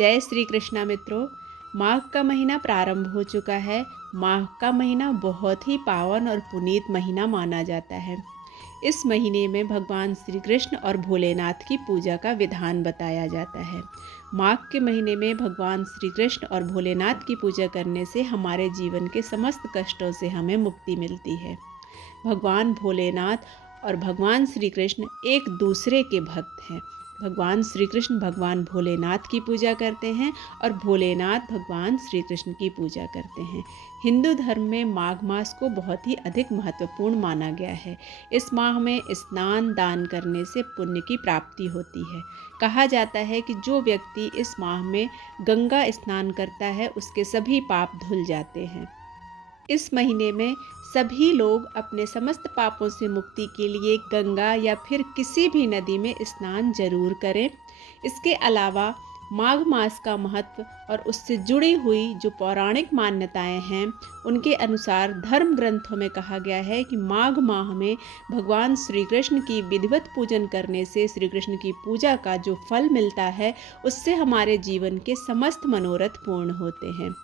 जय श्री कृष्णा मित्रों। माघ का महीना प्रारंभ हो चुका है। माघ का महीना बहुत ही पावन और पुनीत महीना माना जाता है। इस महीने में भगवान श्री कृष्ण और भोलेनाथ की पूजा का विधान बताया जाता है। माघ के महीने में भगवान श्री कृष्ण और भोलेनाथ की पूजा करने से हमारे जीवन के समस्त कष्टों से हमें मुक्ति मिलती है। भगवान भोलेनाथ और भगवान श्री कृष्ण एक दूसरे के भक्त हैं। भगवान श्री कृष्ण भगवान भोलेनाथ की पूजा करते हैं और भोलेनाथ भगवान श्री कृष्ण की पूजा करते हैं। हिंदू धर्म में माघ मास को बहुत ही अधिक महत्वपूर्ण माना गया है। इस माह में स्नान दान करने से पुण्य की प्राप्ति होती है। कहा जाता है कि जो व्यक्ति इस माह में गंगा स्नान करता है उसके सभी पाप धुल जाते हैं। इस महीने में सभी लोग अपने समस्त पापों से मुक्ति के लिए गंगा या फिर किसी भी नदी में स्नान जरूर करें। इसके अलावा माघ मास का महत्व और उससे जुड़ी हुई जो पौराणिक मान्यताएं हैं उनके अनुसार धर्म ग्रंथों में कहा गया है कि माघ माह में भगवान श्री कृष्ण की विधिवत पूजन करने से श्री कृष्ण की पूजा का जो फल मिलता है उससे हमारे जीवन के समस्त मनोरथ पूर्ण होते हैं।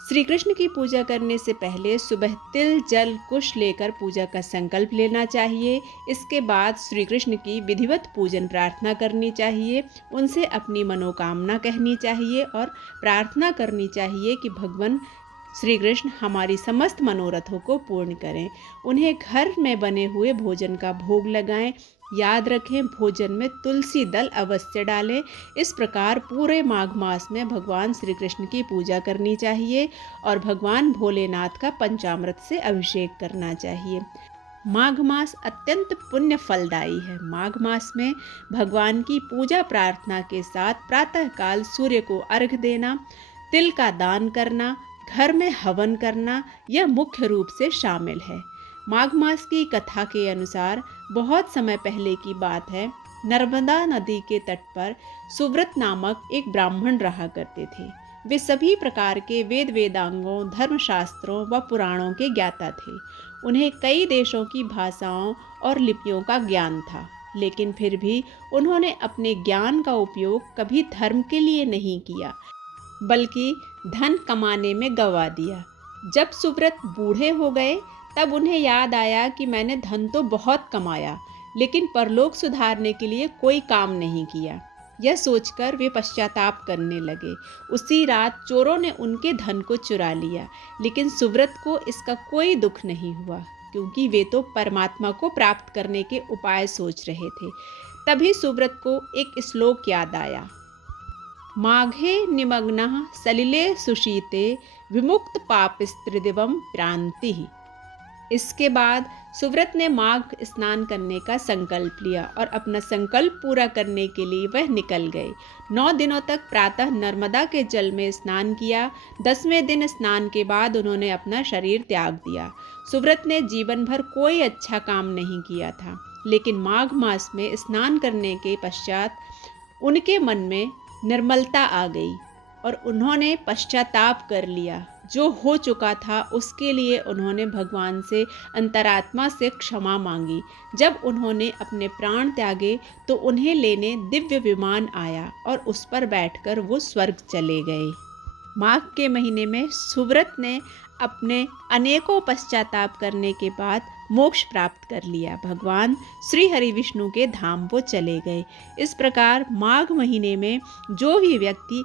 श्री कृष्ण की पूजा करने से पहले सुबह तिल जल कुश लेकर पूजा का संकल्प लेना चाहिए। इसके बाद श्री कृष्ण की विधिवत पूजन प्रार्थना करनी चाहिए। उनसे अपनी मनोकामना कहनी चाहिए और प्रार्थना करनी चाहिए कि भगवान श्री कृष्ण हमारी समस्त मनोरथों को पूर्ण करें। उन्हें घर में बने हुए भोजन का भोग लगाएं। याद रखें, भोजन में तुलसी दल अवश्य डालें। इस प्रकार पूरे माघ मास में भगवान श्री कृष्ण की पूजा करनी चाहिए और भगवान भोलेनाथ का पंचामृत से अभिषेक करना चाहिए। माघ मास अत्यंत पुण्य फलदायी है। माघ मास में भगवान की पूजा प्रार्थना के साथ प्रातःकाल सूर्य को अर्घ्य देना, तिल का दान करना, घर में हवन करना यह मुख्य रूप से शामिल है। माघ मास की कथा के अनुसार बहुत समय पहले की बात है। नर्मदा नदी के तट पर सुव्रत नामक एक ब्राह्मण रहा करते थे। वे सभी प्रकार के वेदांगों, धर्मशास्त्रों व पुराणों के ज्ञाता थे। उन्हें कई देशों की भाषाओं और लिपियों का ज्ञान था, लेकिन फिर भी उन्होंने अपने ज्ञान का उपयोग कभी धर्म के लिए नहीं किया, बल्कि धन कमाने में गंवा दिया। जब सुव्रत बूढ़े हो गए तब उन्हें याद आया कि मैंने धन तो बहुत कमाया, लेकिन परलोक सुधारने के लिए कोई काम नहीं किया। यह सोचकर वे पश्चाताप करने लगे। उसी रात चोरों ने उनके धन को चुरा लिया, लेकिन सुव्रत को इसका कोई दुख नहीं हुआ, क्योंकि वे तो परमात्मा को प्राप्त करने के उपाय सोच रहे थे। तभी सुव्रत को एक श्लोक याद आया, माघे निमग्नः सलिले सुशीते विमुक्त पापस्त्रिदिवम प्रांति। इसके बाद सुव्रत ने माघ स्नान करने का संकल्प लिया और अपना संकल्प पूरा करने के लिए वह निकल गए। 9 दिनों तक प्रातः नर्मदा के जल में स्नान किया। 10वें दिन स्नान के बाद उन्होंने अपना शरीर त्याग दिया। सुव्रत ने जीवन भर कोई अच्छा काम नहीं किया था, लेकिन माघ मास में स्नान करने के पश्चात उनके मन में निर्मलता आ गई और उन्होंने पश्चाताप कर लिया। जो हो चुका था उसके लिए उन्होंने भगवान से अंतरात्मा से क्षमा मांगी। जब उन्होंने अपने प्राण त्यागे तो उन्हें लेने दिव्य विमान आया और उस पर बैठकर वो स्वर्ग चले गए। माघ के महीने में सुव्रत ने अपने अनेकों पश्चाताप करने के बाद मोक्ष प्राप्त कर लिया। भगवान श्री हरि विष्णु के धाम वो चले गए। इस प्रकार माघ महीने में जो भी व्यक्ति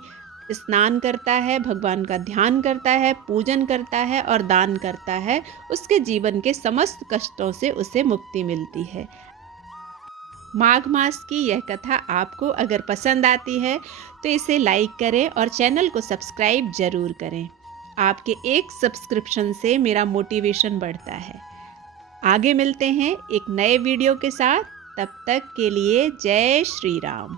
स्नान करता है, भगवान का ध्यान करता है, पूजन करता है और दान करता है, उसके जीवन के समस्त कष्टों से उसे मुक्ति मिलती है। माघ मास की यह कथा आपको अगर पसंद आती है तो इसे लाइक करें और चैनल को सब्सक्राइब जरूर करें। आपके एक सब्सक्रिप्शन से मेरा मोटिवेशन बढ़ता है। आगे मिलते हैं एक नए वीडियो के साथ। तब तक के लिए जय श्री राम।